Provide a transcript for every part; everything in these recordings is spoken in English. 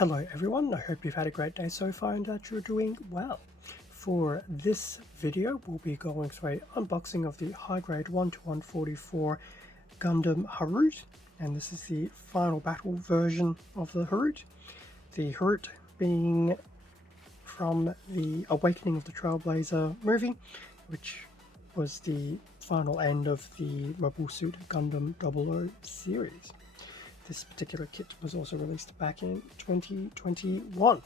Hello everyone, I hope you've had a great day so far and that you're doing well. For this video, we'll be going through an unboxing of the high grade 1 to 144 Gundam Harut, and this is the final battle version of the Harut. The Harut being from the Awakening of the Trailblazer movie, which was the final end of the Mobile Suit Gundam 00 series. This particular kit was also released back in 2021.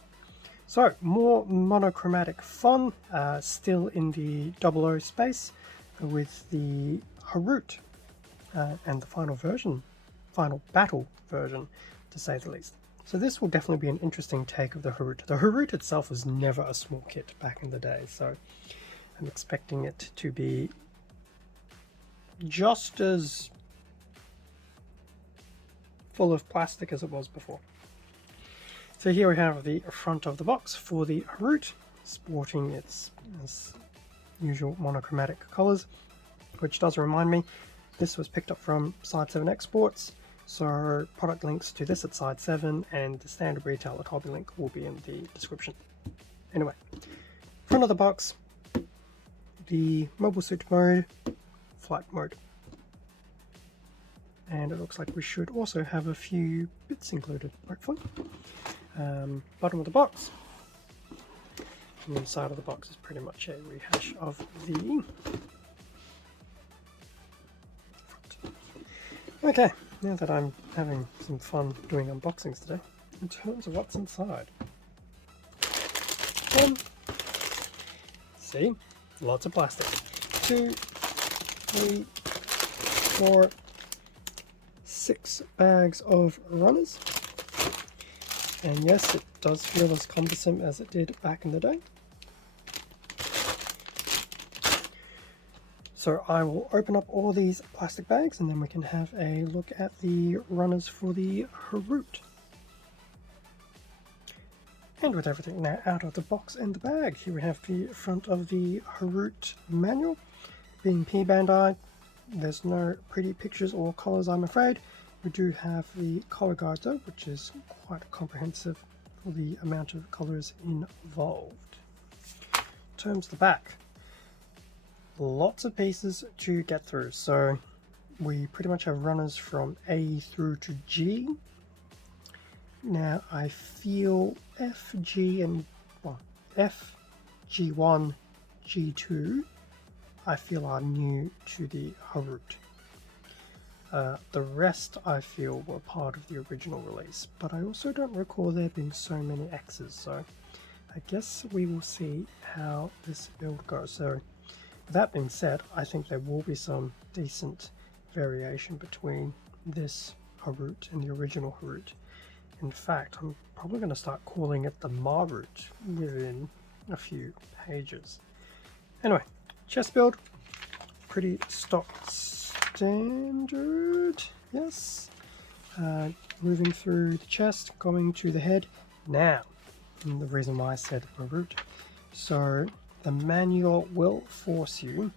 So, more monochromatic fun, still in the 00 space, with the Harut and the final battle version, to say the least. So this will definitely be an interesting take of the Harut. The Harut itself was never a small kit back in the day, so I'm expecting it to be just as full of plastic as it was before. So here we have the front of the box for the Harut, sporting its usual monochromatic colors, which does remind me, this was picked up from Side 7 Exports, so product links to this at Side 7 and the standard retail at Hobby Link will be in the description. Anyway, front of the box, the mobile suit mode, flight mode. And it looks like we should also have a few bits included, hopefully. Bottom of the box. And the inside of the box is pretty much a rehash of the front. Okay, now that I'm having some fun doing unboxings today, in terms of what's inside. See, lots of plastic. 2, 3, 4, 6 bags of runners, and yes, it does feel as cumbersome as it did back in the day. So I will open up all these plastic bags and then we can have a look at the runners for the Harut. And with everything now out of the box and the bag, here we have the front of the Harut manual. Being P-Bandai, there's no pretty pictures or colors, I'm afraid. We do have the color guide though, which is quite comprehensive for the amount of colors involved. In terms of the back, lots of pieces to get through. So we pretty much have runners from A through to G. Now I feel F, G, and F, G1, G2, I feel are new to the Harut. The rest I feel were part of the original release, but I also don't recall there being so many X's, so I guess we will see how this build goes. So with that being said, I think there will be some decent variation between this Harut and the original Harut. In fact, I'm probably going to start calling it the Marut within a few pages. Anyway, chest build, pretty stock standard, yes. Moving through the chest, going to the head. Now, the reason why I said Harut, so the manual will force you,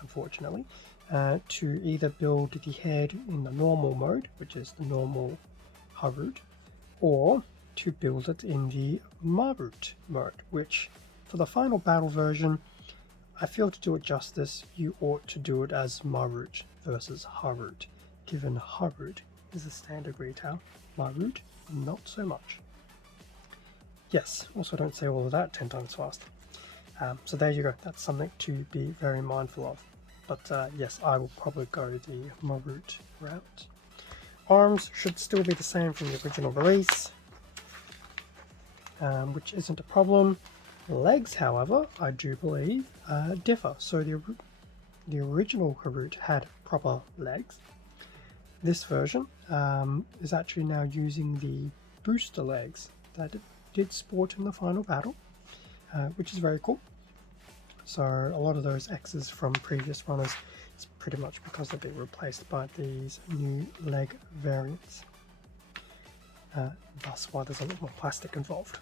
unfortunately, to either build the head in the normal mode, which is the normal Harut, or to build it in the Marut mode, which for the final battle version, I feel to do it justice, you ought to do it as Marut versus Harut, given Harut is a standard retail, Marut not so much. Yes, also don't say all of that 10 times fast. So there you go, that's something to be very mindful of. But yes, I will probably go the Marut route. Arms should still be the same from the original release, which isn't a problem. Legs, however, I do believe differ. So the original Harut had proper legs. This version is actually now using the booster legs that it did sport in the final battle, which is very cool. So a lot of those X's from previous runners is pretty much because they've been replaced by these new leg variants. Thus why there's a lot more plastic involved.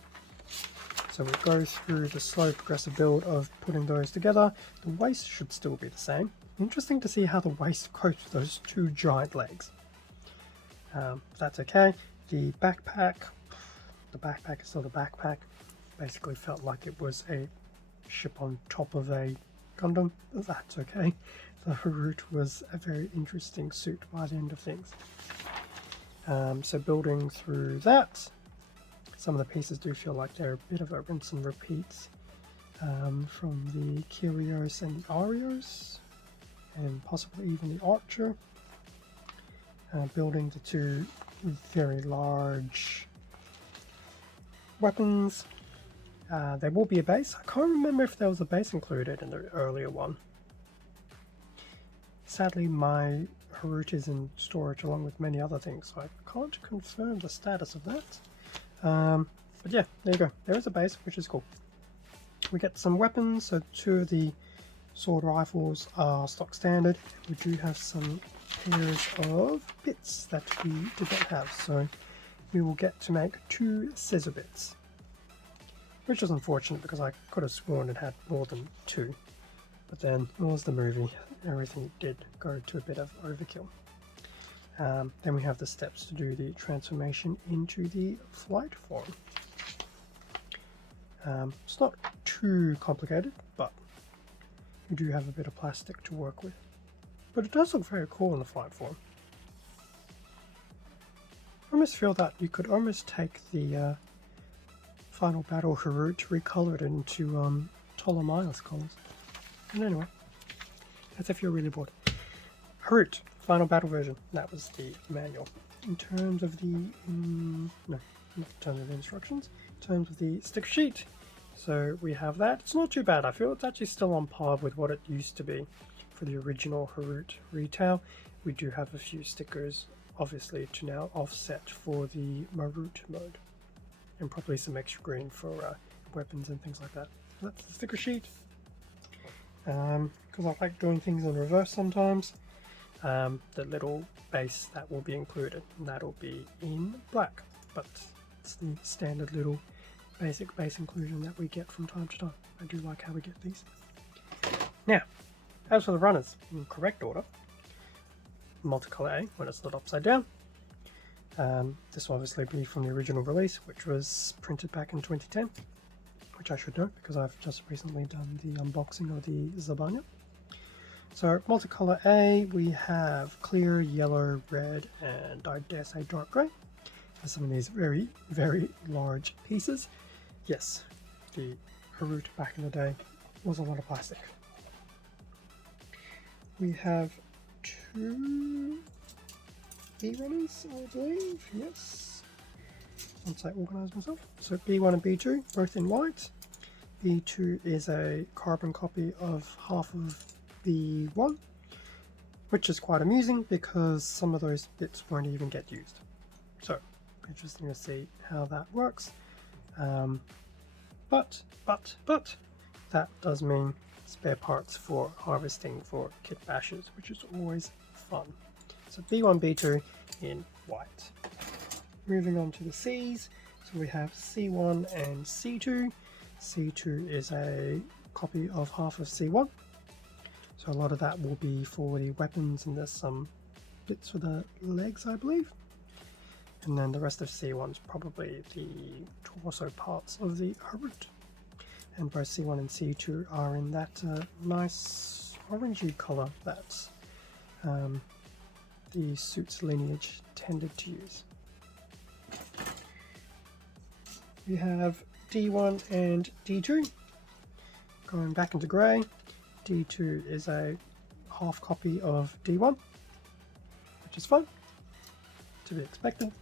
So we go through the slow progressive build of putting those together. The waist should still be the same. Interesting to see how the waist copes with those two giant legs. That's okay. The backpack, the backpack is still the backpack. Basically felt like it was a ship on top of a Gundam, but that's okay. The Harut was a very interesting suit by the end of things. So building through that, some of the pieces do feel like they're a bit of a rinse and repeat from the Kyrios and the Arios, and possibly even the Archer. Building the two very large weapons. There will be a base. I can't remember if there was a base included in the earlier one. Sadly, my Harut is in storage along with many other things, so I can't confirm the status of that. But yeah, there you go. There is a base, which is cool. We get some weapons, so 2 of the sword rifles are stock standard. We do have some pairs of bits that we did not have, so we will get to make 2 scissor bits, which is unfortunate because I could have sworn it had more than 2, but then it was the movie. Everything did go to a bit of overkill. Then we have the steps to do the transformation into the flight form. It's not too complicated, but we do have a bit of plastic to work with. But it does look very cool in the flight form. I almost feel that you could almost take the Final Battle Harut, recolor it into Ptolemaeus colors. And anyway, that's if you're really bored. Harut, Final Battle version. That was the manual. In terms of the... no, not in terms of the instructions. In terms of the sticker sheet. So we have that. It's not too bad. I feel it's actually still on par with what it used to be for the original Harut retail. We do have a few stickers, obviously, to now offset for the Marut mode. And probably some extra green for weapons and things like that. So that's the sticker sheet. Because I like doing things in reverse sometimes. The little base that will be included, and that'll be in black, but it's the standard little basic base inclusion that we get from time to time. I do like how we get these. Now, as for the runners, in correct order, multicolor A when it's lit upside down. This will obviously be from the original release, which was printed back in 2010, which I should know because I've just recently done the unboxing of the Zabanya. So multicolor A, we have clear, yellow, red, and I dare say dark grey. For some of these very, very large pieces. Yes, the Harut back in the day was a lot of plastic. We have 2 B-runners, I believe, yes. Once I organise myself. So B1 and B2, both in white. B2 is a carbon copy of half of B1, which is quite amusing because some of those bits won't even get used. So, interesting to see how that works. But, that does mean spare parts for harvesting for kit bashes, which is always fun. So B1, B2 in white. Moving on to the Cs, so we have C1 and C2. C2 is a copy of half of C1. So a lot of that will be for the weapons, and there's some bits for the legs, I believe. And then the rest of C1 is probably the torso parts of the Harut. And both C1 and C2 are in that nice orangey colour that the suit's lineage tended to use. We have D1 and D2 going back into grey. D2 is a half copy of D1, which is fun, to be expected.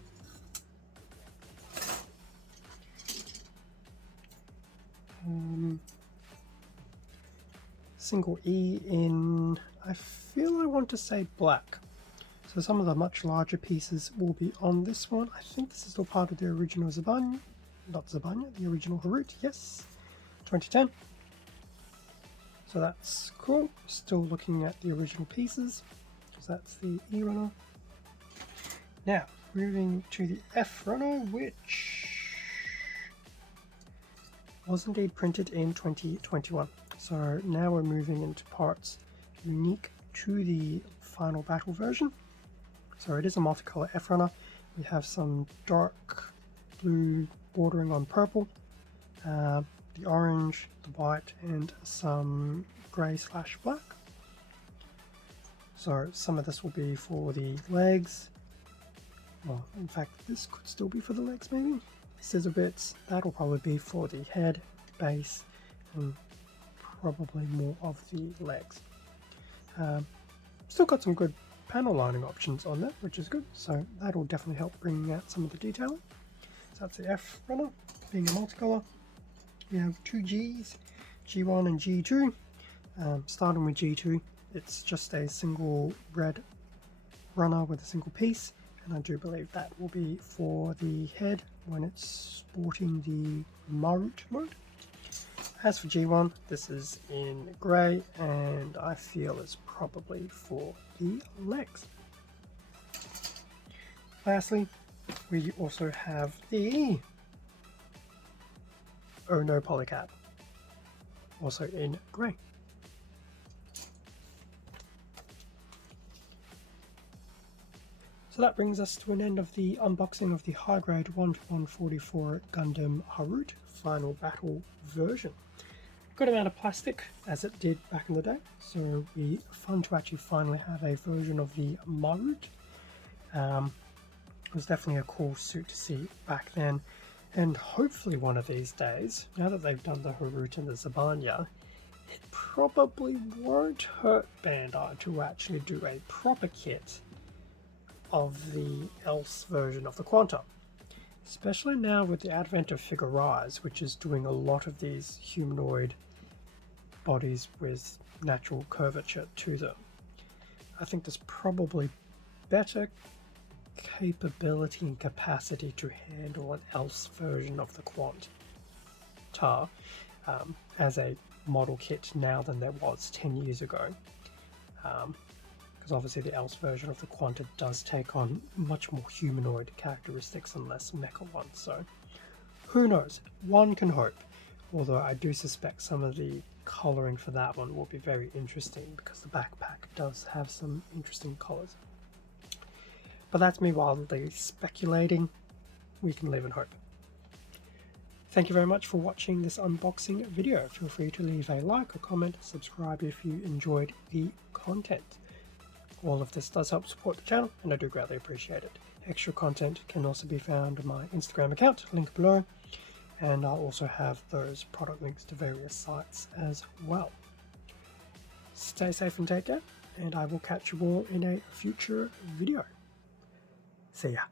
Single E in, I feel I want to say black. So some of the much larger pieces will be on this one. I think this is still part of the original Zabanya, not Zabanya, the original Harut, yes, 2010. So that's cool. Still looking at the original pieces, because that's the E runner. Now, moving to the F runner, which was indeed printed in 2021. So now we're moving into parts unique to the Final Battle version. So it is a multicolor F runner. We have some dark blue bordering on purple, the orange, the white, and some grey/black. So some of this will be for the legs. Well, in fact, this could still be for the legs maybe. Scissor bits, that'll probably be for the head, base, and probably more of the legs. Still got some good panel lining options on that, which is good. So that'll definitely help bring out some of the detailing. So that's the F runner, being a multicolor. We have two Gs, G1 and G2. Starting with G2, it's just a single red runner with a single piece, and I do believe that will be for the head when it's sporting the Marut mode. As for G1, this is in grey, and I feel it's probably for the legs. Lastly, we also have the Ono Polycab, also in grey. So that brings us to an end of the unboxing of the high grade 1/144 Gundam Harut Final Battle version. Good amount of plastic, as it did back in the day, so it'll be fun to actually finally have a version of the Marut. It was definitely a cool suit to see back then, and hopefully one of these days, now that they've done the Harut and the Zabanya, it probably won't hurt Bandai to actually do a proper kit of the Else version of the Quanta, especially now with the advent of Figure Rise, which is doing a lot of these humanoid bodies with natural curvature to them. I think there's probably better capability and capacity to handle an Else version of the Quanta as a model kit now than there was 10 years ago. Because obviously the Else version of the Quanta does take on much more humanoid characteristics and less mecha ones, so who knows, one can hope, although I do suspect some of the colouring for that one will be very interesting because the backpack does have some interesting colours. But that's me wildly speculating, we can live in hope. Thank you very much for watching this unboxing video. Feel free to leave a like, a comment, subscribe if you enjoyed the content. All of this does help support the channel, and I do greatly appreciate it. Extra content can also be found on my Instagram account, link below, and I'll also have those product links to various sites as well. Stay safe and take care, and I will catch you all in a future video. See ya.